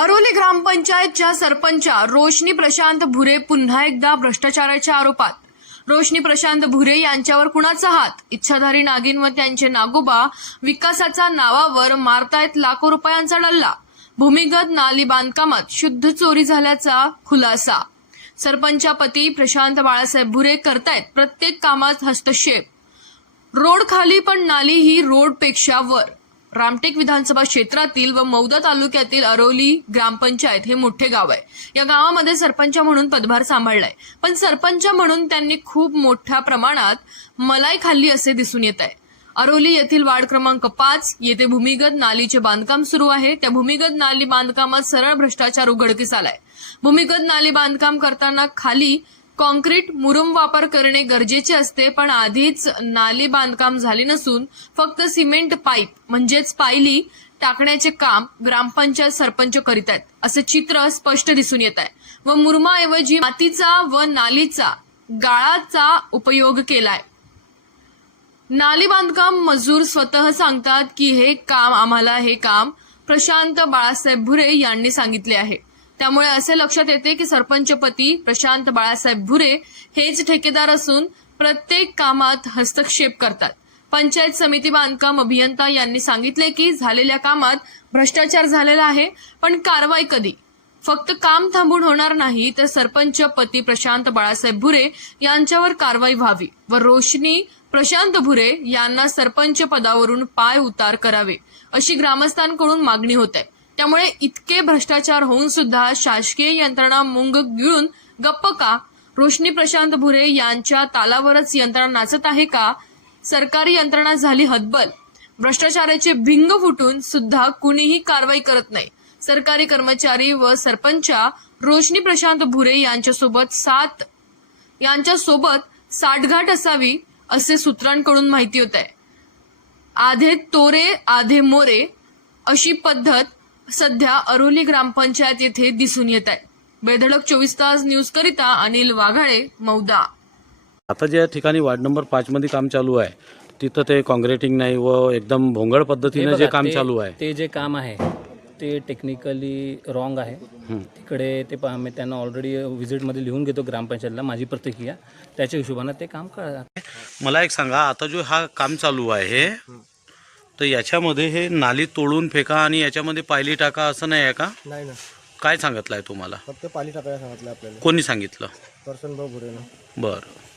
अरोली ग्रामपंचायतच्या सरपंचा रोशनी प्रशांत भुरे पुन्हा एकदा भ्रष्टाचाराच्या आरोपात. रोशनी प्रशांत भुरे यांच्यावर कुणाचा हात? इच्छाधारी नागिन व त्यांचे नागोबा विकासाचा नावावर मारतायत लाखो रुपयांचा डल्ला. भूमिगत नाली बांधकामात शुद्ध चोरी झाल्याचा खुलासा. सरपंचापती प्रशांत बाळासाहेब भुरे करतायत प्रत्येक कामात हस्तक्षेप. रोड खाली पण नाली ही रोडपेक्षा वर. रामटेक विधानसभा क्षेत्रातील व मौदा तालुक्यातील अरोली ग्रामपंचायत हे मोठे गाव आहे. या गावामध्ये सरपंच म्हणून पदभार सांभाळलाय. पण सरपंच म्हणून त्यांनी खूप मोठ्या प्रमाणात मलाई खाल्ली असे दिसून येत आहे. अरोली येथील वार्ड क्रमांक पाच येथे भूमिगत नालीचे बांधकाम सुरू आहे. त्या भूमिगत नाली बांधकामात सरळ भ्रष्टाचार उघडकीस आलाय. भूमिगत नाली बांधकाम करताना खाली कॉन्क्रीट मुरुम वापर करणे गरजेचे असते पण आधीच नाली बांधकाम झाले नसून फक्त सिमेंट पाईप म्हणजेच पायली टाकण्याचे काम ग्रामपंचायत सरपंच करीत आहेत असे चित्र स्पष्ट दिसून येत आहे. व मुरमाऐवजी मातीचा व नालीचा गाळाचा उपयोग केलाय. नाली बांधकाम मजूर स्वतः सांगतात की हे काम आम्हाला हे काम प्रशांत बाळासाहेब भुरे यांनी सांगितले आहे. त्यामुळे असे लक्षात येते की सरपंचपती प्रशांत बाळासाहेब भुरे हेच ठेकेदार असून प्रत्येक कामात हस्तक्षेप करतात. पंचायत समिती बांधकाम अभियंता यांनी सांगितले की झालेल्या कामात भ्रष्टाचार झालेला आहे पण कारवाई कधी? फक्त काम थांबून होणार नाही तर सरपंच पती प्रशांत बाळासाहेब भुरे यांच्यावर कारवाई व्हावी व रोशनी प्रशांत भुरे यांना सरपंच पदावरून पाय उतार करावे अशी ग्रामस्थांकडून मागणी होत आहे. त्यामुळे इतके भ्रष्टाचार होऊन सुद्धा शासकीय यंत्रणा मुंग गिळून गप्प का? रोशनी प्रशांत भुरे यांच्या तालावरच यंत्रणा नाचत आहे का? सरकारी यंत्रणा झाली हतबल. भ्रष्टाचाराचे भिंग फुटून सुद्धा कुणीही कारवाई करत नाही. सरकारी कर्मचारी व सरपंचा रोशनी प्रशांत भुरे यांच्यासोबत सात यांच्यासोबत साठगाठ असावी असे सूत्रांकडून माहिती होत आहे आधे तोरे आधे मोरे अशी पद्धत सध्या अरोली ग्रामपंचायत येथे दिसून येत आहे. बेधडक चोवीस तास न्यूज करिता अनिल वाघाळे मौदा. आता ज्या ठिकाणी वार्ड नंबर पाच मध्ये काम चालू आहे तिथं ते कॉन्क्रिटिंग नाही व एकदम भोंगळ पद्धतीने जे काम ते- चालू आहे. ते जे काम आहे ते टेक्निकली रॉंग आहे. तिकडे ते पहा मी त्यांना ऑलरेडी व्हिजिटमध्ये लिहून घेतो ग्रामपंचायतला माझी प्रतिक्रिया. त्याच्या हिशोबानं ते काम करतात मला एक सांगा आता जो हा काम चालू आहे तर याच्यामध्ये हे नाली तोडून फेका आणि याच्यामध्ये पायली टाका असं नाही आहे का? नाही ना. काय सांगितलं आहे तुम्हाला? फक्त पाणी टाकायला सांगितलं आपल्याला. कोणी सांगितलं? पर्सन भाऊ बरं.